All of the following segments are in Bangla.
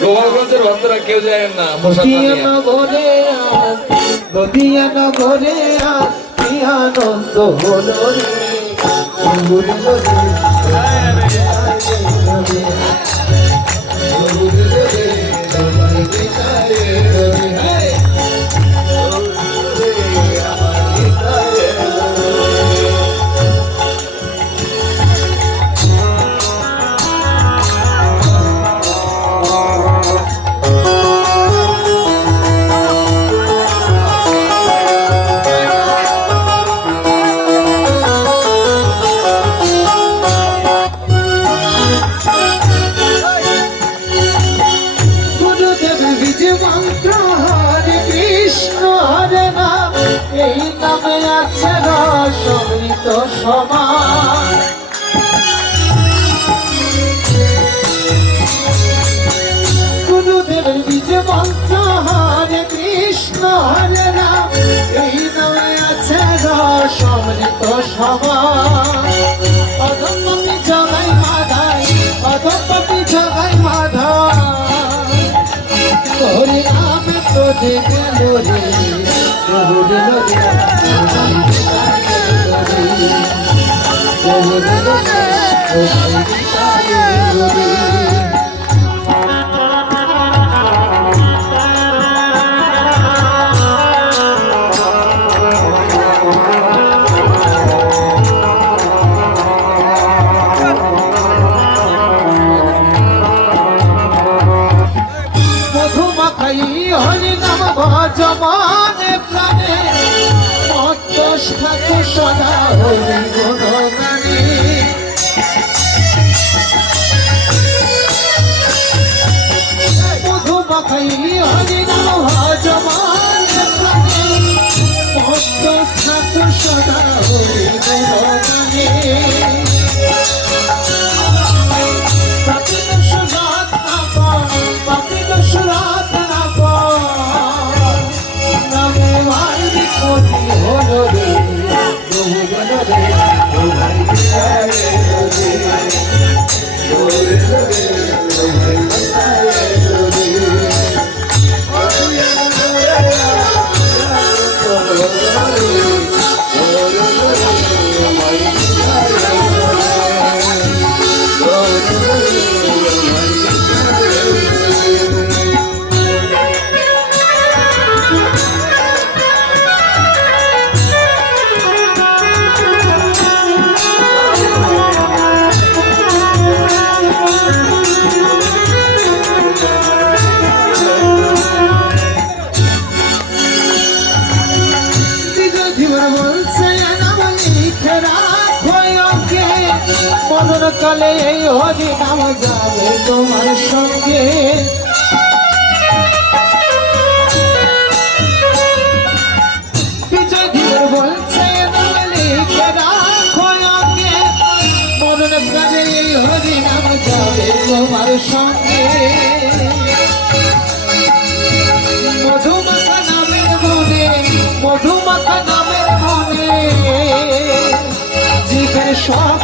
গোপালগঞ্জের ভক্তরা কেউ যায় না প্রসাদ না নদিয়া নিয়ে। নগরে আজ নদিয়া নগরে আজ কি আনন্দ হলো রে আছে রসমৃত সমান গুরুদেব বিজে মন্ত্র হরে কৃষ্ণ হরে নাম এই নামে আছে রসমৃত সমান জগাই মাধাই অধপতি জগাই মাধাই। তোরে নামে তো দেখে লোরে নাম ভজমানে প্রাণে মত্ত থাকে সদা হরি গুণগানে মধুমাখাই হরি নাম ভজমানে প্রাণে থাকে সদা হরি গুণগানে মনন কালে এই হরি নাম যাবে তোমার সঙ্গে। বিজয় জীবন বলছে মনন কালে এই হরি নাম সঙ্গে। মধুমাখা নামের মনে, মধুমাখা নামের মনে। জীবের সকল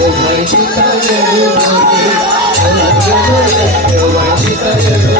वैदिक वैदिक